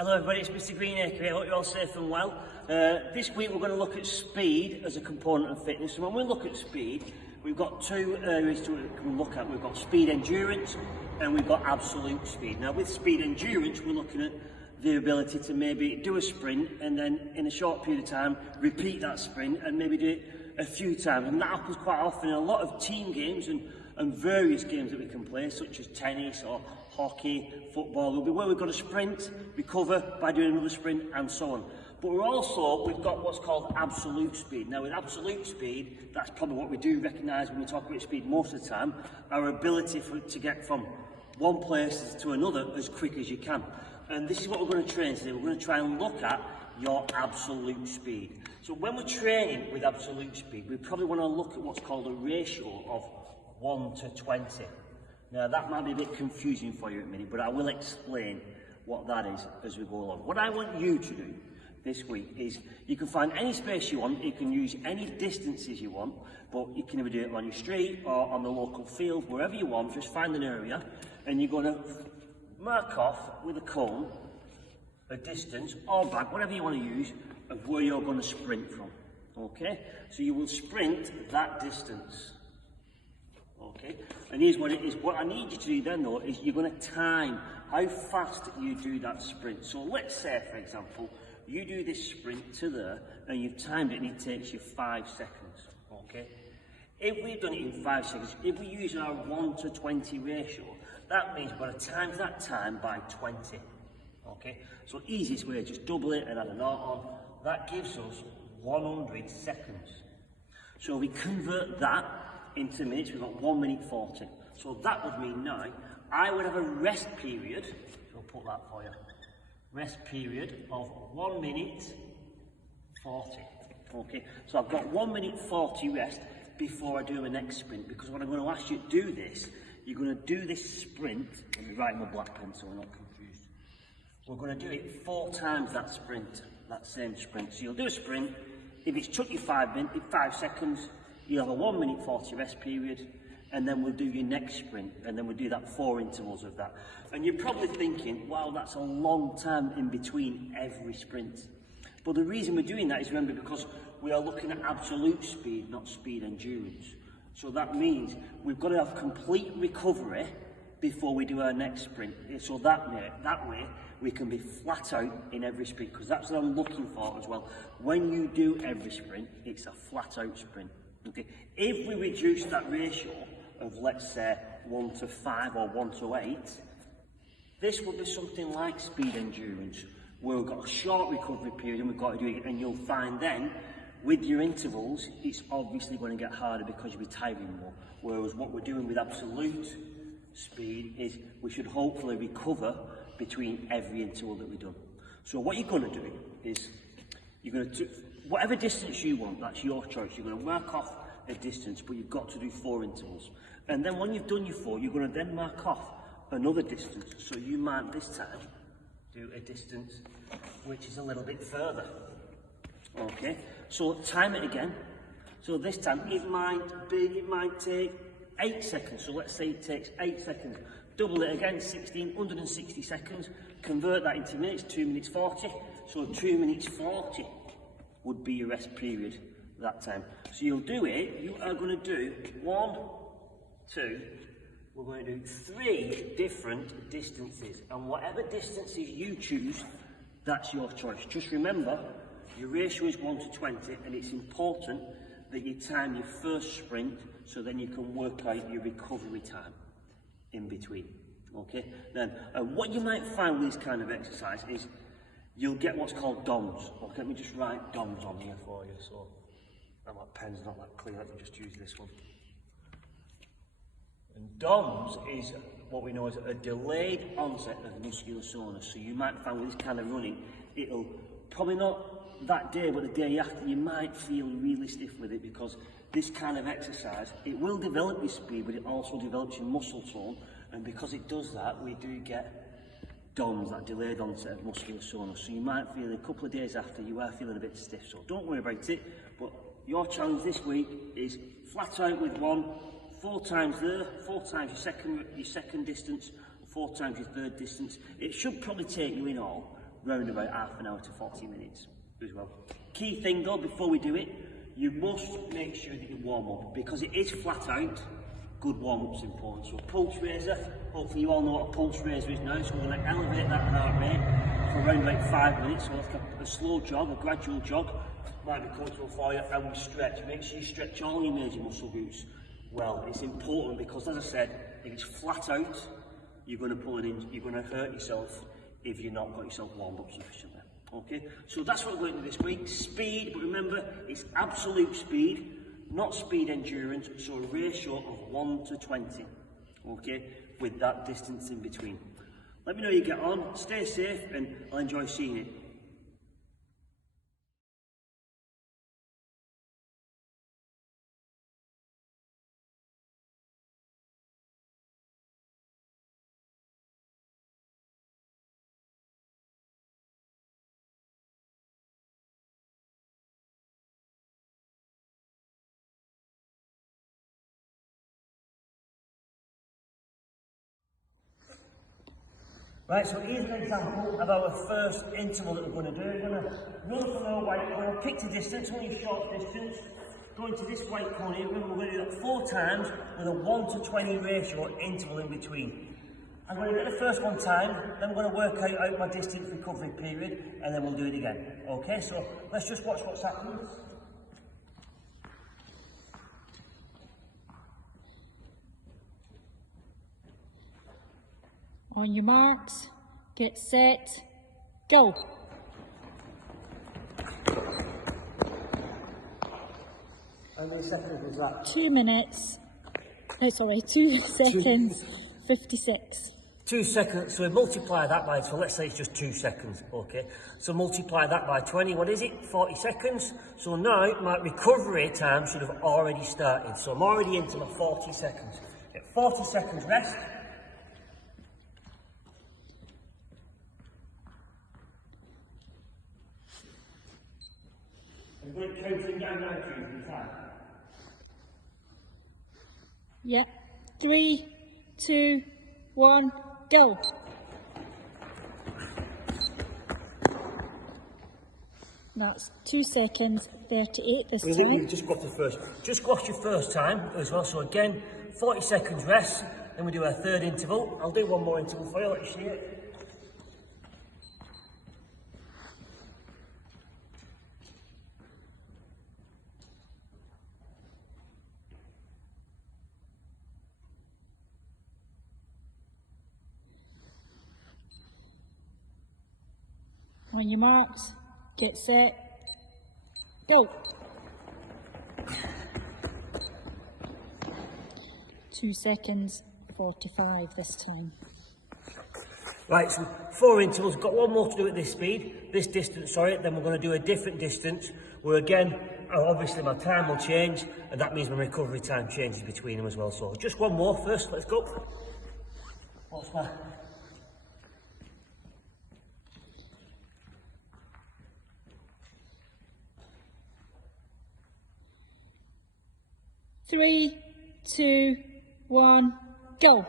Hello everybody, it's Mr. Greenacre here. I hope you're all safe and well. This week we're going to look at speed as a component of fitness. So when we look at speed, we've got two areas to look at. We've got speed endurance and we've got absolute speed. Now with speed endurance, we're looking at the ability to maybe do a sprint and then in a short period of time repeat that sprint and maybe do it a few times. And that happens quite often in a lot of team games and various games that we can play, such as tennis or hockey, football. Will be where we've got a sprint, recover by doing another sprint, and so on. But we've got what's called absolute speed. Now with absolute speed, that's probably what we do recognise when we talk about speed most of the time, our ability to get from one place to another as quick as you can. And this is what we're going to train today. We're going to try and look at your absolute speed. So when we're training with absolute speed, we probably want to look at what's called a ratio of 1 to 20. Now that might be a bit confusing for you at a minute, but I will explain what that is as we go along. What I want you to do this week is you can find any space you want, you can use any distances you want, but you can either do it on your street or on the local field, wherever you want. Just find an area and you're going to mark off with a cone a distance or bag, whatever you want to use, of where you're going to sprint from. Okay? So you will sprint that distance. Okay, and here's what it is. What I need you to do then though is you're going to time how fast you do that sprint. So let's say, for example, you do this sprint to there and you've timed it and it takes you 5 seconds. Okay, if we've done it in 5 seconds, if we use our 1 to 20 ratio, that means we're going to times that time by 20. Okay, so easiest way, just double it and add a naught on. That gives us 100 seconds. So we convert that into minutes. We've got 1 minute 40. So that would mean now I would have a rest period. So I'll put that for you. Rest period of 1 minute 40. Okay, so I've got 1 minute 40 rest before I do my next sprint, because when I'm going to ask you to do this, you're going to do this sprint. Let me write in my black pen so we're not confused. We're going to do it 4 times that sprint, that same sprint. So you'll do a sprint. If it's took you 5 seconds, you'll have a 1 minute 40 rest period, and then we'll do your next sprint, and then we'll do that 4 intervals of that. And you're probably thinking, wow, that's a long time in between every sprint. But the reason we're doing that is, remember, because we are looking at absolute speed, not speed endurance. So that means we've got to have complete recovery before we do our next sprint. So that way we can be flat out in every sprint, because that's what I'm looking for as well. When you do every sprint, it's a flat out sprint. Okay, if we reduce that ratio of, let's say, 1 to 5 or 1 to 8, this will be something like speed endurance, where we've got a short recovery period and we've got to do it, and you'll find then, with your intervals, it's obviously going to get harder because you'll be tiring more. Whereas what we're doing with absolute speed is we should hopefully recover between every interval that we've done. So what you're going to do is, you're going to whatever distance you want, that's your choice. You're going to mark off a distance, but you've got to do 4 intervals. And then when you've done your 4, you're going to then mark off another distance. So you might this time do a distance which is a little bit further. Okay, so time it again. So this time it might take 8 seconds. So let's say it takes 8 seconds. Double it again, 160 seconds. Convert that into minutes, 2 minutes 40. So 2 minutes 40 would be your rest period that time. So you'll do it, you are going to do 1, 2, we're going to do 3 different distances. And whatever distances you choose, that's your choice. Just remember, your ratio is 1 to 20, and it's important that you time your first sprint so then you can work out your recovery time in between. Okay? Then, what you might find with this kind of exercise is you'll get what's called DOMs. Okay, let me just write DOMs on here for you. So, my pen's not that clear, let me just use this one. And DOMs is what we know as a delayed onset of muscular soreness. So you might find with this kind of running, it'll probably not that day, but the day after, you might feel really stiff with it, because this kind of exercise, it will develop your speed, but it also develops your muscle tone. And because it does that, we do get DOMs, that delayed onset of muscular soreness. So you might feel a couple of days after you are feeling a bit stiff. So don't worry about it. But your challenge this week is flat out with 1, 4 times there, 4 times your second distance, 4 times your third distance. It should probably take you in all round about half an hour to 40 minutes as well. Key thing though, before we do it, you must make sure that you warm up, because it is flat out. Good warm-up is important. So a pulse raiser, hopefully you all know what a pulse raiser is now, so we're going to elevate that heart rate for around about 5 minutes, so like a slow jog, a gradual jog, might be comfortable for you, and we stretch. Make sure you stretch all your major muscle groups well. It's important because, as I said, if it's flat out, you're going to pull it in, you're going to hurt yourself if you've not got yourself warmed up sufficiently. Okay, so that's what we're going to do this week. Speed, but remember, it's absolute speed, not speed endurance, so a ratio of 1 to 20, okay, with that distance in between. Let me know how you get on, stay safe, and I'll enjoy seeing it. Right, so here's an example of our first interval that we're going to do. We're going to run from our white corner, pick the distance, only a short distance, go into this white corner here. Remember, we're going to do that 4 times with a 1 to 20 ratio interval in between. I'm going to do the first one time, then we're going to work out my distance recovery period, and then we'll do it again. Okay, so let's just watch what's happening. On your marks, get set, go. How many seconds was that? 2 minutes, 2 seconds, 56. 2 seconds, so we multiply that by, so let's say it's just 2 seconds, okay? So multiply that by 20, what is it? 40 seconds. So now my recovery time should have already started. So I'm already into my 40 seconds. Get 40 seconds rest. I'm going to counting down now to time. Yep. 3, 2, 1, go. That's 2 seconds, 38 this time. You just got the first. Just got your first time as well. So again, 40 seconds rest. Then we do our third interval. I'll do one more interval for you. Let you see it. On your marks, get set, go. 2 seconds, 45 this time. Right, so 4 intervals, got one more to do at this speed, this distance, sorry, then we're going to do a different distance, where again, obviously my time will change, and that means my recovery time changes between them as well. So just one more first, let's go. What's my... 3, 2, 1, go.